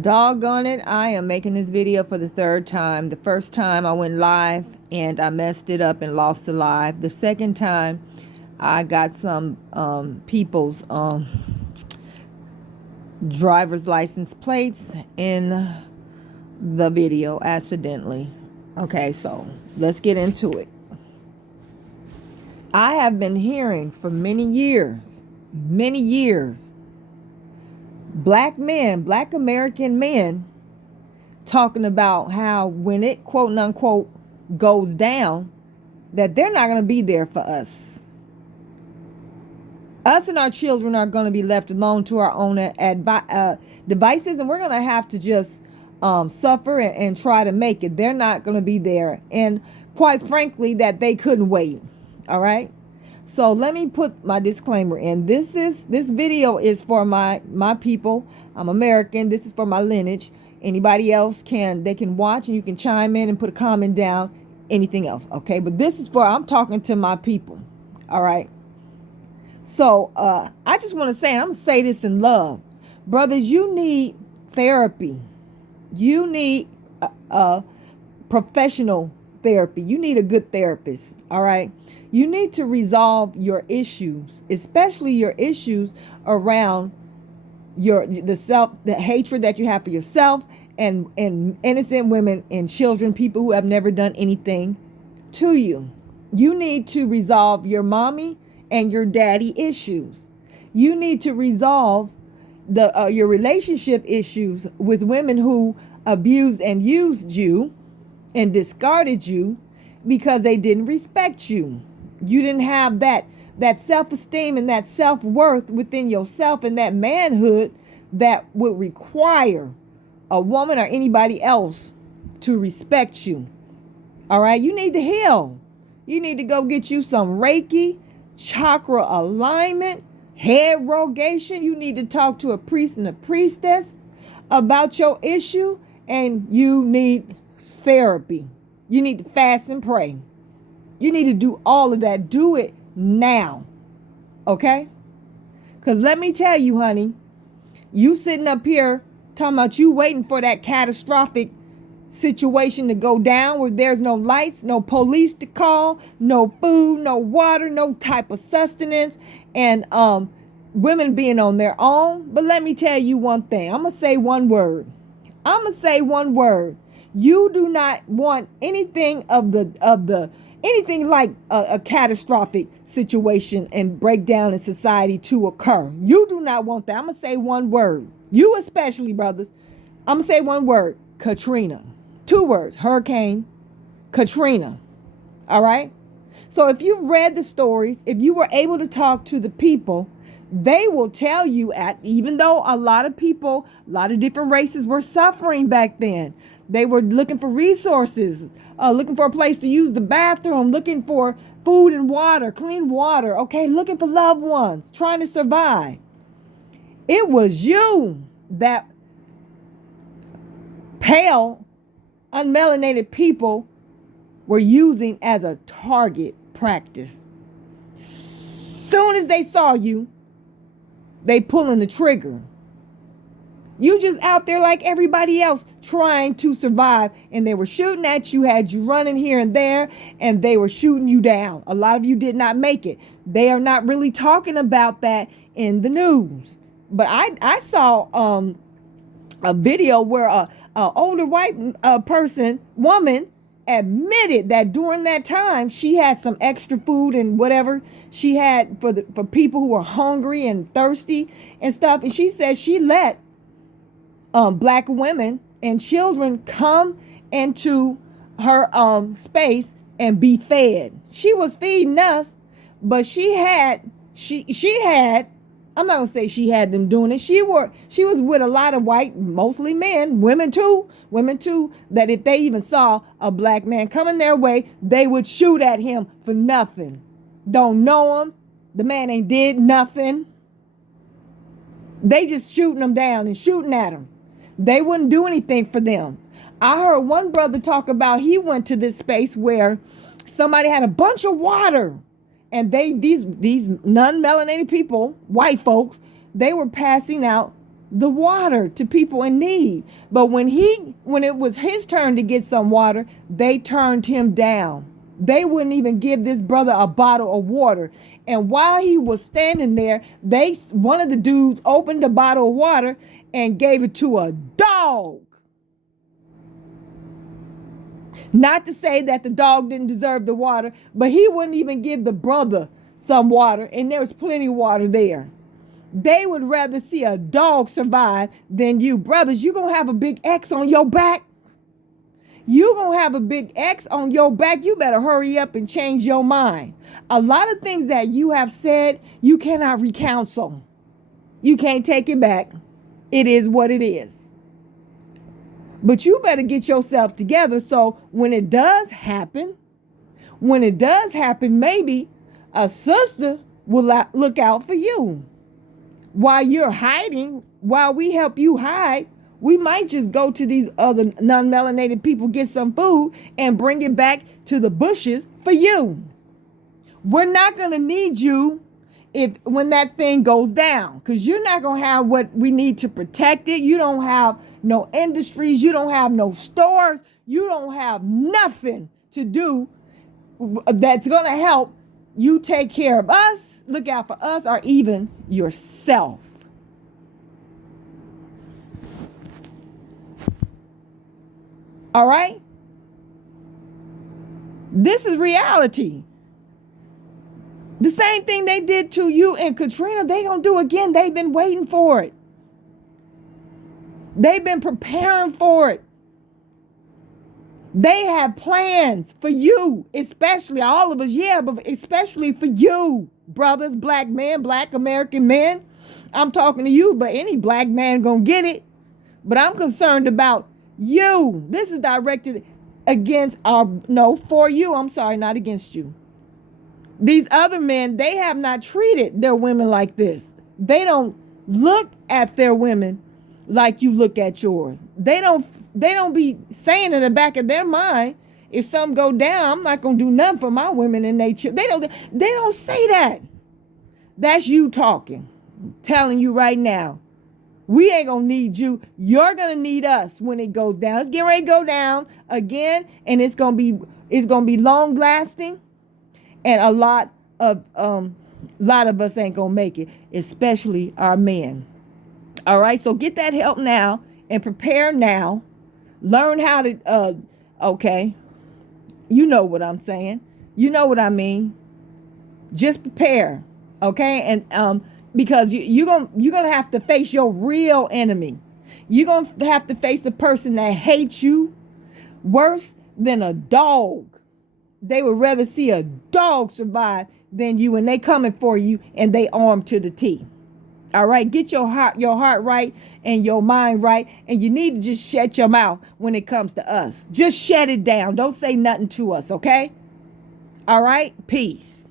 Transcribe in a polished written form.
Doggone it, I am making this video for the third time. The first time I went live and I messed it up and lost the live. The second time I got some people's driver's license plates in the video accidentally. Okay, so let's get into it. I have been hearing for many years, black men, black American men, talking about how when it quote unquote goes down, that they're not going to be there for us. Us and our children are going to be left alone to our own devices, and we're going to have to just suffer and try to make it. They're not going to be there, and quite frankly, that they couldn't wait. All right. So let me put my disclaimer in. This video is for my people. I'm American. This is for my lineage. Anybody else can watch, and you can chime in and put a comment down. Anything else, okay? But this is I'm talking to my people. All right. So I just want to say, I'm gonna say this in love, brothers. You need therapy. You need professional therapy. You need a good therapist. All right. You need to resolve your issues, especially your issues around the hatred that you have for yourself and innocent women and children, people who have never done anything to you. You need to resolve your mommy and your daddy issues. You need to resolve your relationship issues with women who abused and used you and discarded you because they didn't respect you. You didn't have that self-esteem and that self-worth within yourself and that manhood that would require a woman or anybody else to respect you. All right, you need to heal. You need to go get you some Reiki, chakra alignment, head rogation. You need to talk to a priest and a priestess about your issue, and you need therapy. You need to fast and pray. You need to do all of that. Do it now. Okay? Because let me tell you, honey, you sitting up here talking about you waiting for that catastrophic situation to go down where there's no lights, no police to call, no food, no water, no type of sustenance, and women being on their own. But let me tell you one thing. I'm going to say one word. You do not want anything anything like a catastrophic situation and breakdown in society to occur. You do not want that. I'm going to say one word. You especially, brothers. I'm going to say one word. Katrina. 2 words. Hurricane Katrina. All right? So if you've read the stories, if you were able to talk to the people, they will tell you even though a lot of people, a lot of different races were suffering back then. They were looking for resources, looking for a place to use the bathroom, looking for food and water, clean water, okay, looking for loved ones, trying to survive. It was you that pale, unmelanated people were using as a target practice. Soon as they saw you, they pulling the trigger. You just out there like everybody else trying to survive, and they were shooting at you, had you running here and there, and they were shooting you down. A lot of you did not make it. They are not really talking about that in the news. But I saw a video where a older white woman admitted that during that time she had some extra food and whatever she had for people who were hungry and thirsty and stuff, and she said she let black women and children come into her space and be fed. She was feeding us, but she had I'm not gonna say she had them doing it. She was with a lot of white, mostly men, women too, that if they even saw a black man coming their way, they would shoot at him for nothing. Don't know him. The man ain't did nothing. They just shooting them down and shooting at him. They wouldn't do anything for them. I heard one brother talk about he went to this space where somebody had a bunch of water, and these non-melanated people, white folks, they were passing out the water to people in need. But when it was his turn to get some water, they turned him down. They wouldn't even give this brother a bottle of water. And while he was standing there, one of the dudes opened a bottle of water and gave it to a dog. Not to say that the dog didn't deserve the water, but he wouldn't even give the brother some water, and there was plenty of water there. They would rather see a dog survive than you. Brothers, you're going to have a big X on your back. You're going to have a big X on your back. You better hurry up and change your mind. A lot of things that you have said, you cannot recounsel. You can't take it back. It is what it is. But you better get yourself together so when it does happen, maybe a sister will look out for you. While you're hiding, while we help you hide, we might just go to these other non-melanated people, get some food, and bring it back to the bushes for you. We're not going to need you when that thing goes down, because you're not going to have what we need to protect it. You don't have no industries. You don't have no stores. You don't have nothing to do that's going to help you take care of us, look out for us, or even yourself. All right? This is reality. The same thing they did to you and Katrina, they gonna do again. They've been waiting for it. They've been preparing for it. They have plans for you, especially all of us, but especially for you, brothers, black men, black American men. I'm talking to you, but any black man gonna get it. But I'm concerned about you. This is directed for you. I'm sorry, not against you. These other men, they have not treated their women like this. They don't look at their women like you look at yours. They don't be saying in the back of their mind, if something go down, I'm not gonna do nothing for my women and they don't say that. That's you talking. I'm telling you right now. We ain't gonna need you. You're gonna need us when it goes down. It's getting ready to go down again, and it's gonna be long lasting. And a lot of us ain't gonna make it, especially our men. All right, so get that help now and prepare now. Learn how to, okay. You know what I'm saying. You know what I mean. Just prepare, okay? And because you're gonna have to face your real enemy. You're gonna have to face a person that hates you worse than a dog. They would rather see a dog survive than you, and they coming for you, and they armed to the teeth. All right, get your heart right and your mind right, and you need to just shut your mouth when it comes to us. Just shut it down. Don't say nothing to us, okay? All right, peace.